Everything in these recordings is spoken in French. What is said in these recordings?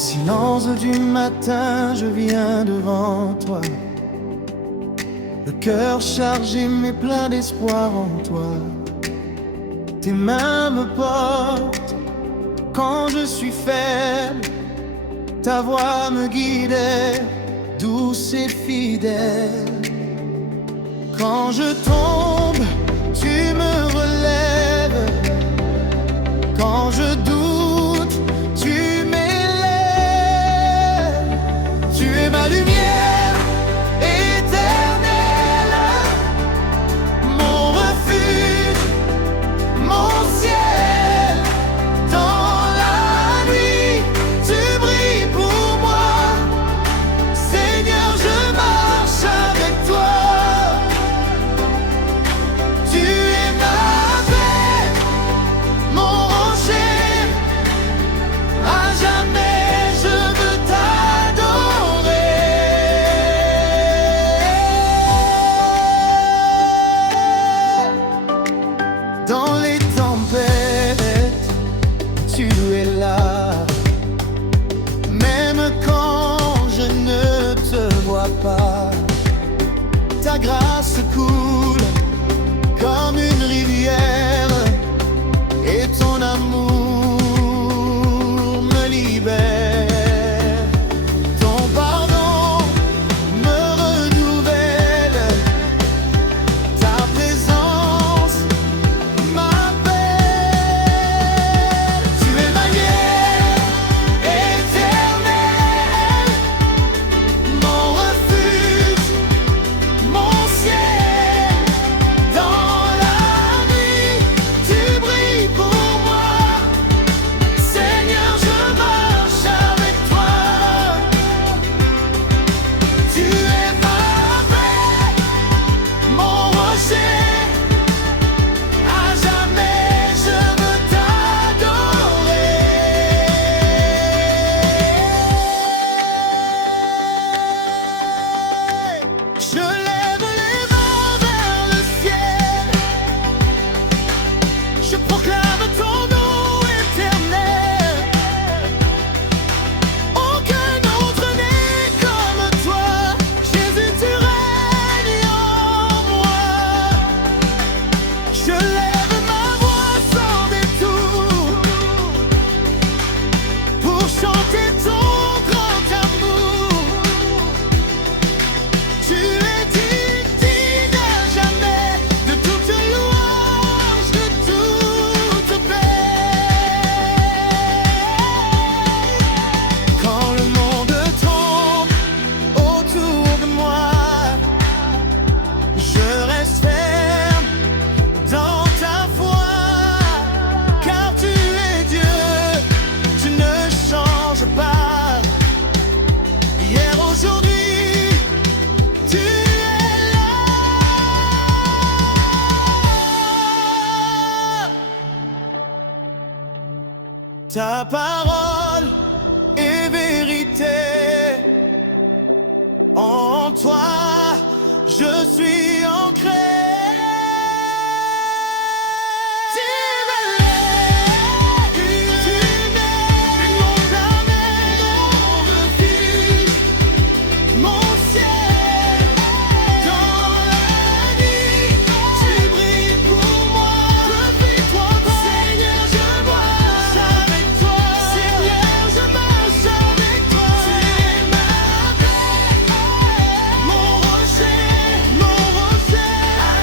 silence du matin, je viens devant toi. Le cœur chargé mais plein d'espoir en toi. Tes mains me portent quand je suis faible. Ta voix me guidait, douce et fidèle. Quand je tombe, tu me relèves. Quand je doute, tu m'élèves. Tu es ma lumière éternelle, mon refuge, mon ciel. Dans la nuit, tu brilles pour moi. Seigneur, je marche avec toi. Tu es ma paix, mon rocher. À jamais je veux t'adorer. Dans les tempêtes, tu es là. Même quand je ne te vois pas, ta grâce coule comme une rivière et ton amour me libère. Ton pardon me renouvelle, ta présence m'appelle. Tu es ma lumière éternelle, mon refuge, mon ciel. Dans la nuit, tu brilles pour moi. Seigneur, je marche avec toi. Tu es ma paix, mon rocher. À jamais je veux t'adorer. Je lève les mains vers le ciel. Je proclame ton nom éternel. Aucun autre n'est comme toi. Jésus, tu règnes en moi. Je lève ma voix sans détour pour chanter ton grand amour. Tu es digne à jamais de toute louange, de toute paix. Quand le monde tombe autour de moi, je reste ferme dans ta foi. Car tu es Dieu, tu ne changes pas. Hier, aujourd'hui, tu es là. Ta parole est vérité. En toi, je suis ancré. Tu m'élèves, tu m'aimes, mon jamais, mon refuge, mon ciel. Dans la nuit, tu brilles pour moi. Refais-toi grand. Seigneur, je marche avec toi. Seigneur, je marche avec toi. Tu es ma paix, mon rocher, à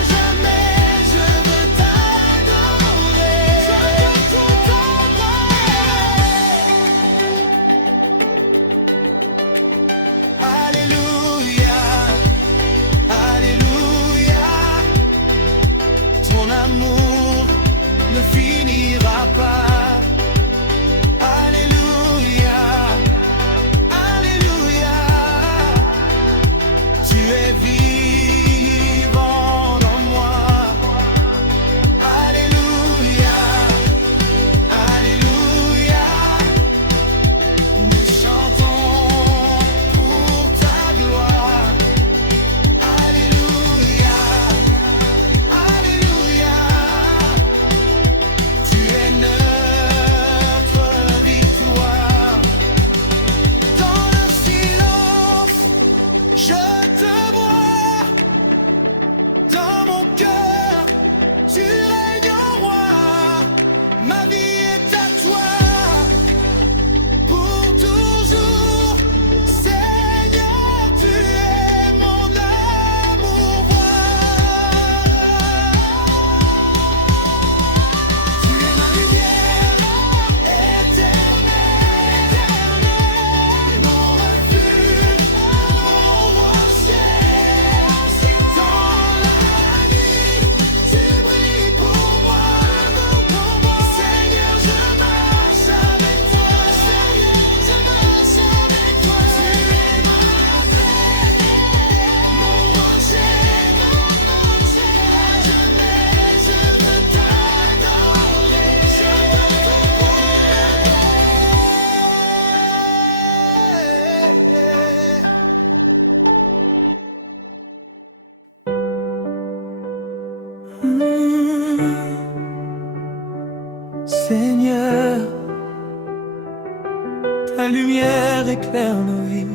éclaire nos vies.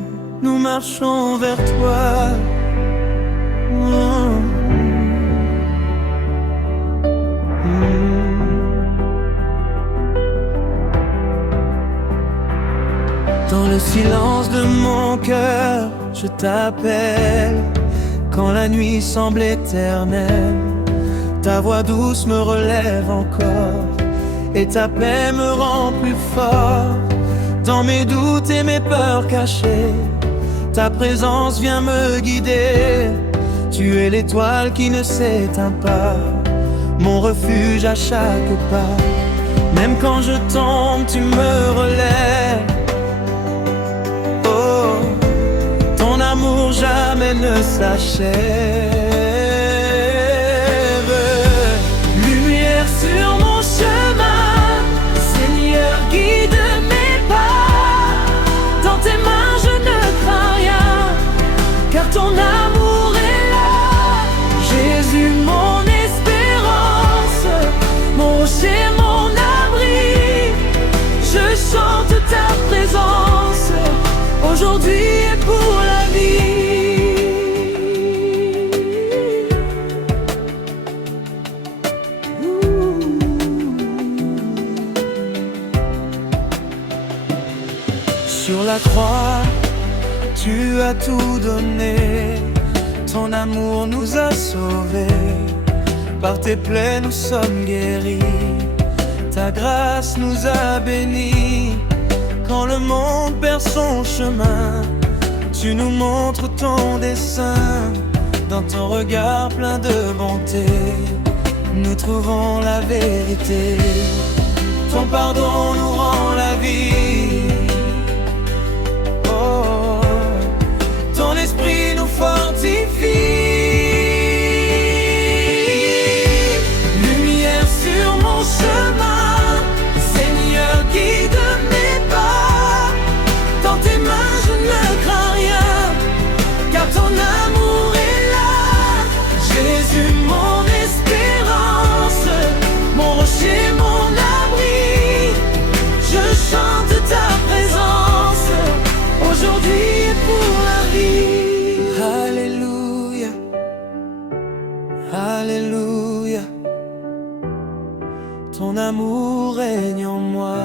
Nous marchons vers toi. Dans le silence de mon cœur, je t'appelle. Quand la nuit semble éternelle, ta voix douce me relève encore, et ta paix me rend plus fort. Dans mes doutes et mes peurs cachées, ta présence vient me guider. Tu es l'étoile qui ne s'éteint pas, mon refuge à chaque pas. Même quand je tombe, tu me relèves. Oh, ton amour jamais ne s'achève. Lumière sur mon chemin, Seigneur, guide mes pas. Dans tes mains je ne crains rien, car ton amour est là. Jésus, mon espérance, mon rocher, mon abri. Je chante ta présence, aujourd'hui et pour la vie. Sur la croix, tu as tout donné. Ton amour nous a sauvés. Par tes plaies nous sommes guéris. Ta grâce nous a bénis. Quand le monde perd son chemin, tu nous montres ton dessein. Dans ton regard plein de bonté, nous trouvons la vérité. Ton pardon nous rend la vie. Oh, ton esprit nous fortifie. Lumière sur mon chemin, Seigneur, guide mes pas. Dans tes mains je ne crains rien, car ton amour est là. Jésus, mon espérance, mon rocher, mon abri. Je chante ta présence, aujourd'hui et pour la vie. Alléluia, alléluia. Ton amour règne en moi.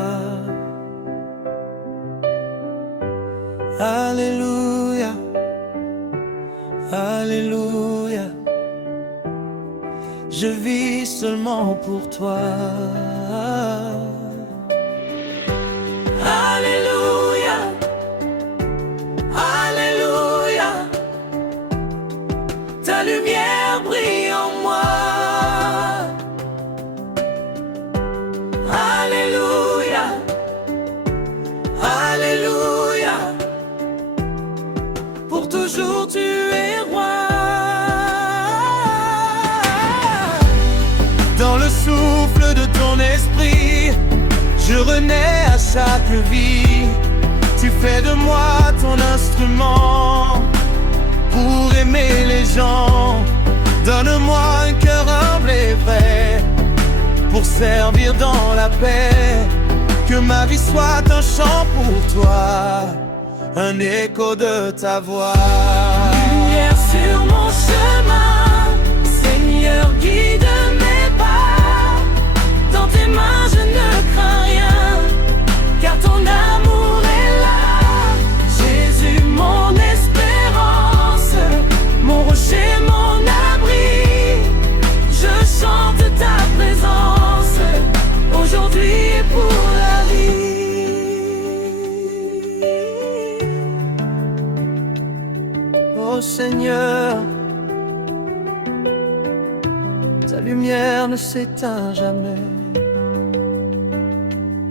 Alléluia, alléluia. Je vis seulement pour toi. Alléluia, alléluia. Ta lumière brille en moi. Alléluia, alléluia. Pour toujours tu es roi. Dans le souffle de ton esprit, je renais à chaque vie. Tu fais de moi ton instrument pour aimer les gens. Donne-moi un cœur humble et vrai pour servir dans la paix. Que ma vie soit un chant pour toi, un écho de ta voix. Lumière sur mon chemin, Seigneur, guide mes pas. Dans tes mains je ne crains rien, car ton amour est là. Jésus, mon espérance, mon rocher, mon abri. Je chante ta présence, aujourd'hui et pour la vie. Oh Seigneur, ta lumière ne s'éteint jamais.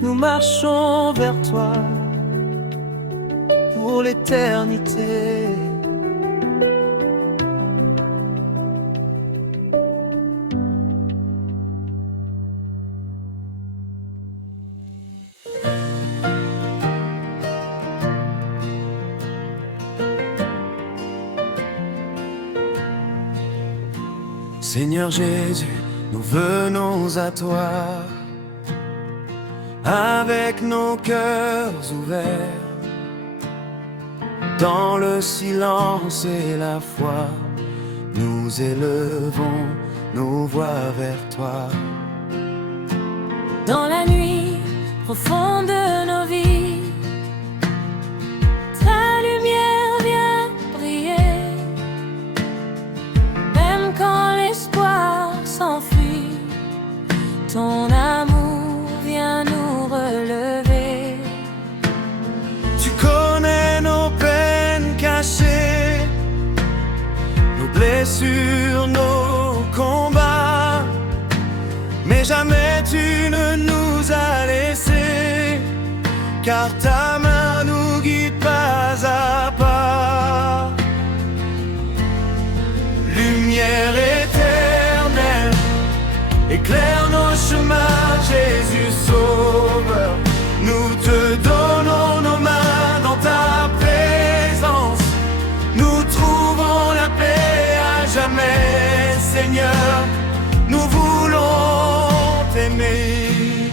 Nous marchons vers toi pour l'éternité. Seigneur Jésus, nous venons à toi avec nos cœurs ouverts. Dans le silence et la foi, nous élevons nos voix vers toi. Dans la nuit profonde de nos vies, ta lumière vient briller. Même quand l'espoir s'enfuit, ton amour vient nous relever. Tu connais nos peines cachées, nos blessures, nos combats, mais jamais tu ne nous as laissés, car ta main nous guide pas à pas. Lumière éternelle, éclaire nos chemins, Jésus Sauveur. Nous te donnons nos mains dans ta présence. Nous trouvons la paix à jamais, Seigneur. Nous voulons t'aimer.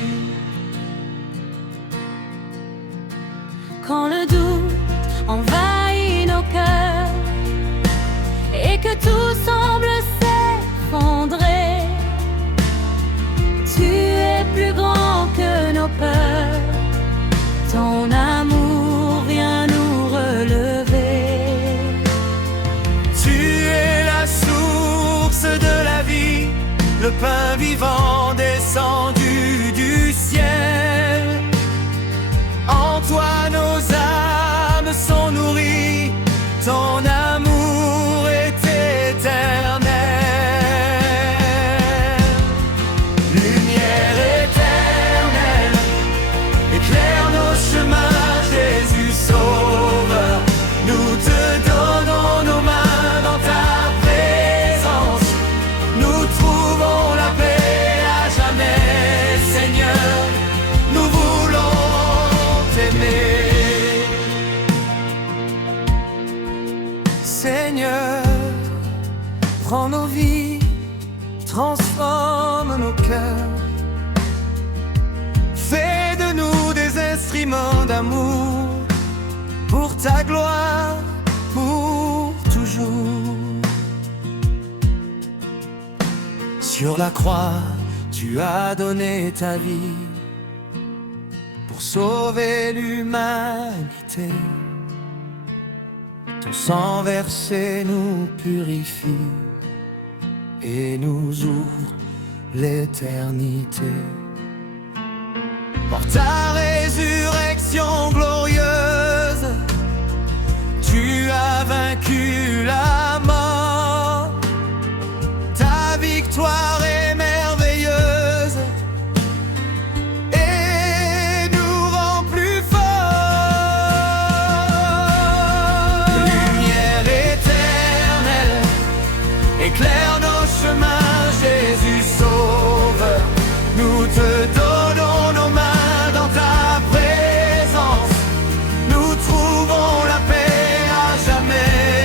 Quand le doute envahit nos cœurs et que tout semble s'effondrer, tu es plus grand que nos peurs. Ton amour vient nous relever. Tu es la source de la vie, le pain vivant descendu du ciel. En toi nos âmes sont nourries, ton amour est éternel. Lumière éternelle, éclaire nos chemins, Jésus Sauveur. Nous te donnons nos mains dans ta présence. Nous trouvons la paix à jamais, Seigneur. Nous voulons t'aimer. Seigneur, prends nos vies, transforme nos cœurs. Fais de nous des instruments d'amour, pour ta gloire, pour toujours. Sur la croix, tu as donné ta vie pour sauver l'humanité. Ton sang versé nous purifie et nous ouvre l'éternité. Par ta résurrection glorieuse, tu as vaincu la mort. Ta victoire est merveilleuse et nous rend plus forts. Lumière éternelle, éclaire nos chemins, Jésus Sauveur. Nous te donnons nos mains dans ta présence. Nous trouvons la paix à jamais.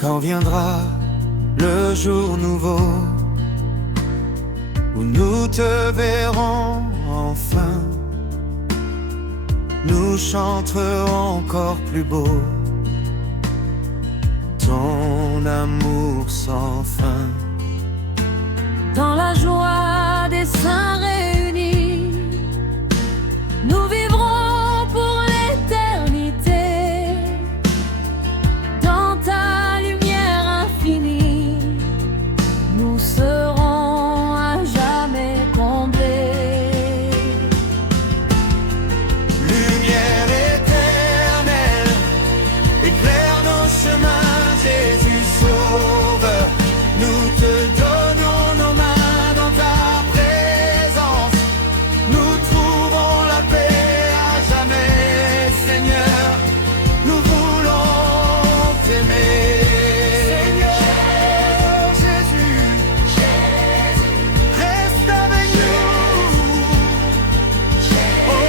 Quand viendra le jour nouveau où nous te verrons enfin, nous chanterons encore plus beau ton amour sans fin. Dans la joie des saints réunis, nous vivrons pour l'éternité. Dans ta lumière infinie, nous serons à jamais comblés. Lumière éternelle, éclaire nos chemins, Jésus sauveur. Nous te donnons nos mains dans ta présence. Nous trouvons la paix à jamais, Seigneur. Nous voulons t'aimer. Seigneur Jésus, reste avec nous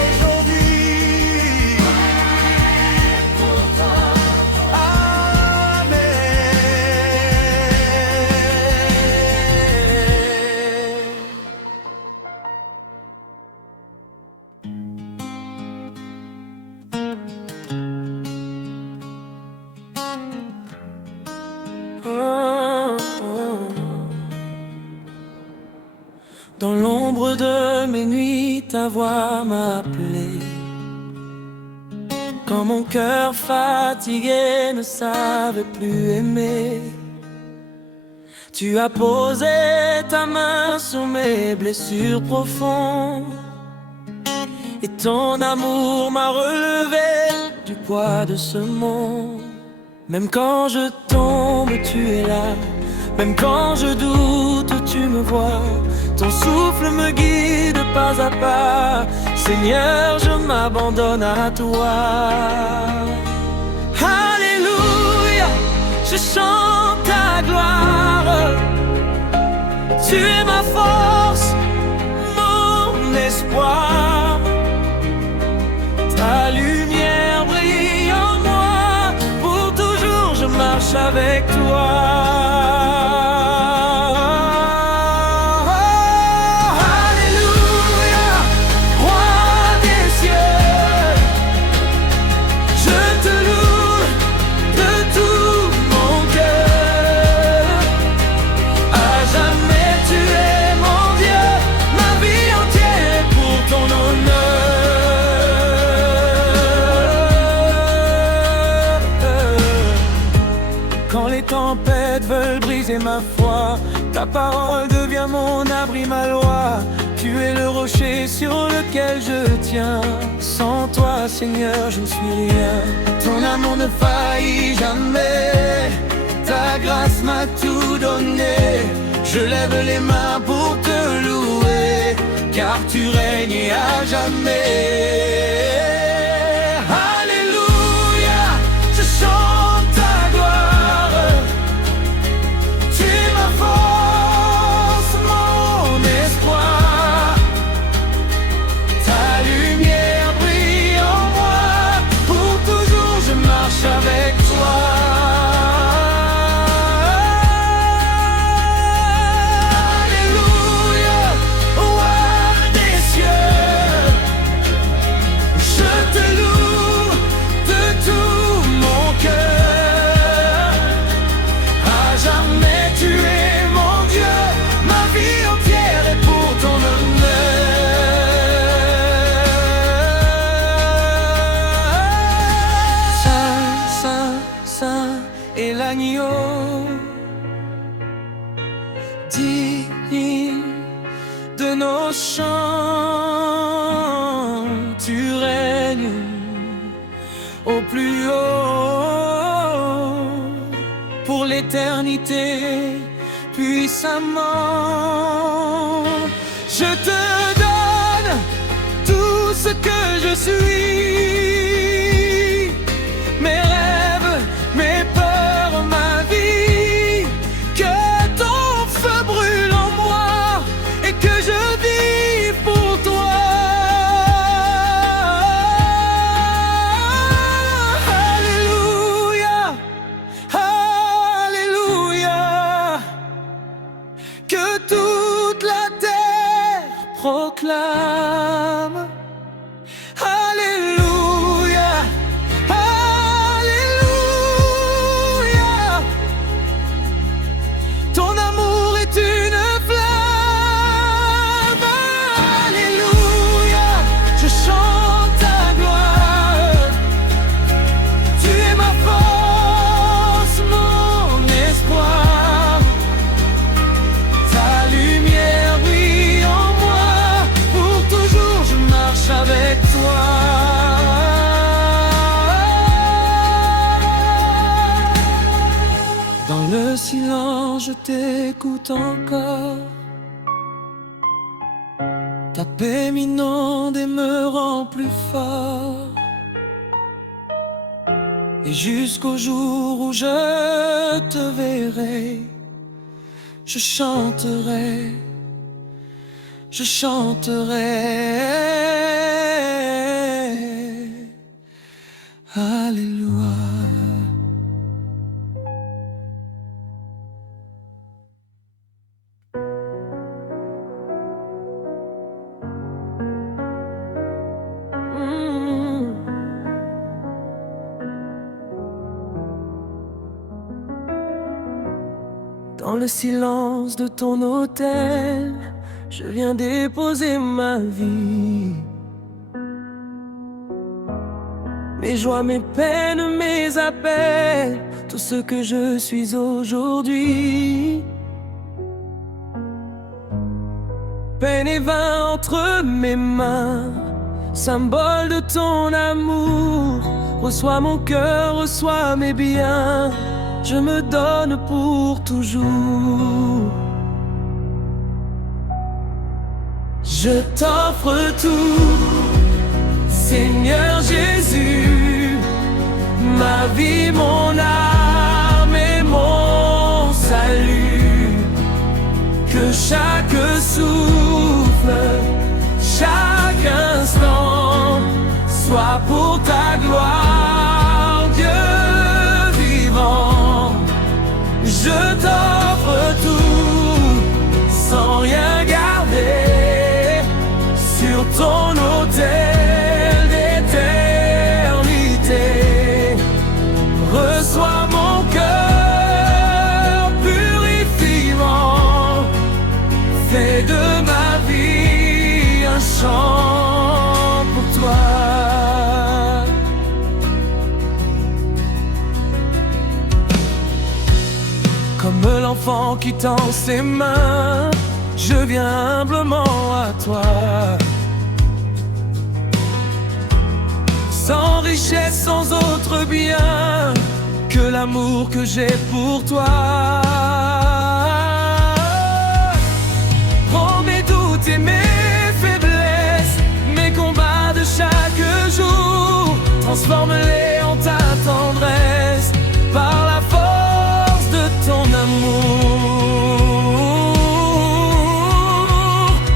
aujourd'hui. Dans l'ombre de mes nuits, ta voix m'a appelé. Quand mon cœur fatigué ne savait plus aimer, tu as posé ta main sur mes blessures profondes, et ton amour m'a relevé du poids de ce monde. Même quand je tombe, tu es là. Même quand je doute, tu me vois. Ton souffle me guide pas à pas. Seigneur, je m'abandonne à toi. Alléluia, je chante ta gloire. Tu es ma force, mon espoir. Ta lumière brille en moi. Pour toujours, je marche avec toi. Quand les tempêtes veulent briser ma foi, ta parole devient mon abri, ma loi. Tu es le rocher sur lequel je tiens. Sans toi, Seigneur, je ne suis rien. Ton amour ne faillit jamais. Ta grâce m'a tout donné. Je lève les mains pour te louer, car tu règnes à jamais. Avec toi, alléluia, roi des cieux, je te loue de tout mon cœur. À jamais tu es mon Dieu, ma vie entière est pour ton honneur. Et l'agneau digne de nos chants, tu règnes au plus haut pour l'éternité puissamment. Je te donne tout ce que je suis. acclame. Alléluia, Alléluia. Ton amour est une flamme. Alléluia, je chante ta gloire. Tu es ma force, mon espoir. Ta lumière brille en moi. Pour toujours je marche avec toi. Dans le silence je t'écoute encore. Ta paix m'inonde et me rend plus fort. Et jusqu'au jour où je te verrai, je chanterai, je chanterai. Alléluia. Dans le silence de ton hôtel, je viens déposer ma vie. Mes joies, mes peines, mes appels, tout ce que je suis aujourd'hui. Peine et vin entre mes mains, symbole de ton amour. Reçois mon cœur, reçois mes biens. Je me donne pour toujours. Je t'offre tout, Seigneur Jésus. Ma vie, mon âme et mon salut. Que chaque souffle, chaque instant soit pour ta gloire, Dieu vivant. Je t'offre tout, sans rien garder, sur ton autel d'éternité. Reçois mon cœur, purifiant. Fais de ma vie un chant pour toi. Comme l'enfant qui tend ses mains, je viens humblement à toi. Sans richesse, sans autre bien que l'amour que j'ai pour toi. Prends mes doutes et mes faiblesses, mes combats de chaque jour, transforme-les en ta tendresse, par la force de ton amour.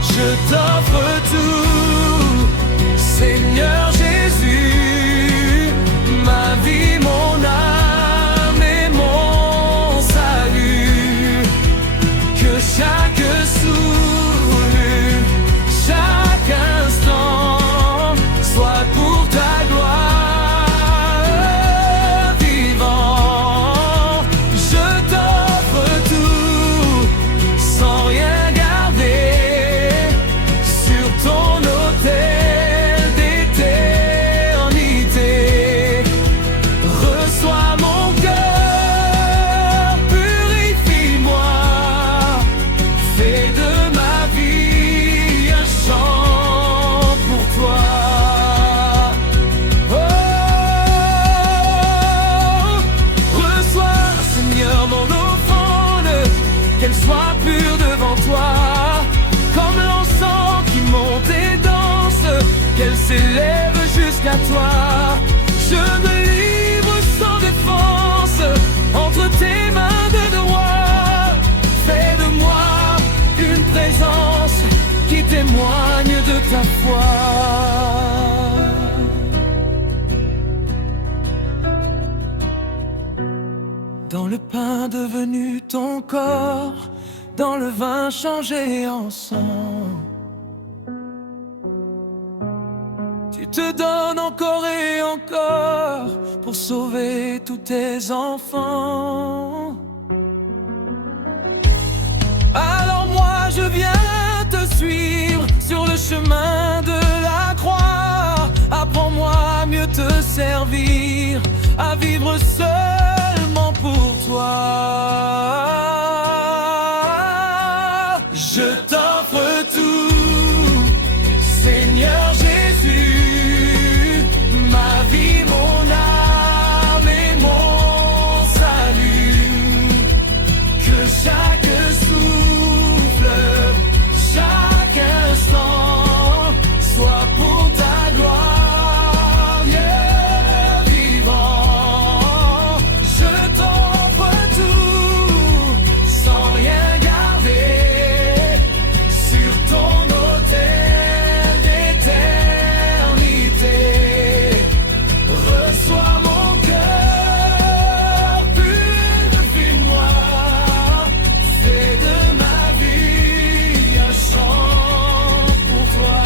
Je t'offre tout, Seigneur Jésus. Ma vie, mon âme et mon salut. Que chaque souffle, chaque instant soit pour ta gloire, vivant. Je t'offre tout, sans rien garder, sur ton autel d'éternité. Reçois mon cœur, purifie-moi. Fais de ma vie un chant pour toi. Oh, reçois, Seigneur, mon offrande, qu'elle soit pure devant toi, comme l'encens qui monte et danse, qu'elle s'élève jusqu'à toi. Je me livre sans défense entre tes mains de droit. Fais de moi une présence qui témoigne de ta foi. Dans le pain devenu ton corps, dans le vin changé en sang, te donne encore et encore pour sauver tous tes enfants. Alors moi je viens te suivre sur le chemin de la croix. Apprends-moi à mieux te servir, à vivre seulement pour toi. Je t'offre tout, Seigneur Jésus, ma vie, mon âme et mon salut. Que chaque souffle, chaque instant soit pour ta gloire, Dieu vivant. Je t'offre tout, sans rien garder, sur ton autel d'éternité. Reçois mon cœur, purifie-moi, fais de ma vie un chant pour toi.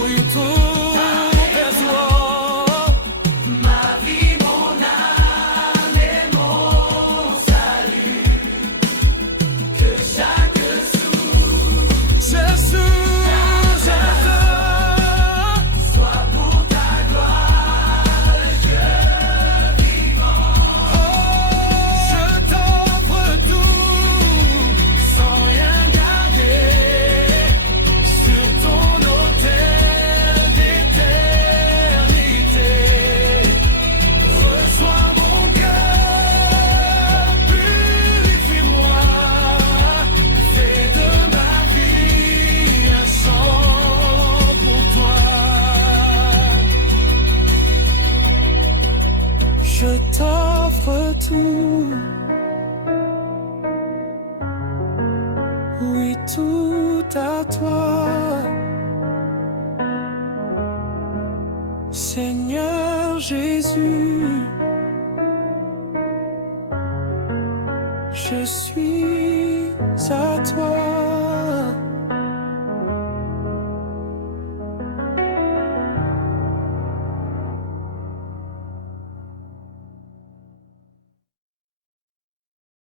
Oui, tout est toi. Ma vie, mon âme et mon salut. Que chaque souffle, soit pour ta gloire, Dieu vivant. Je t'offre tout, sans rien garder, sur ton autel d'éternité. Reçois mon cœur, purifie-moi, fais de ma vie un chant pour toi. Je t'offre tout, oui, tout à toi, Seigneur Jésus. Je suis à toi.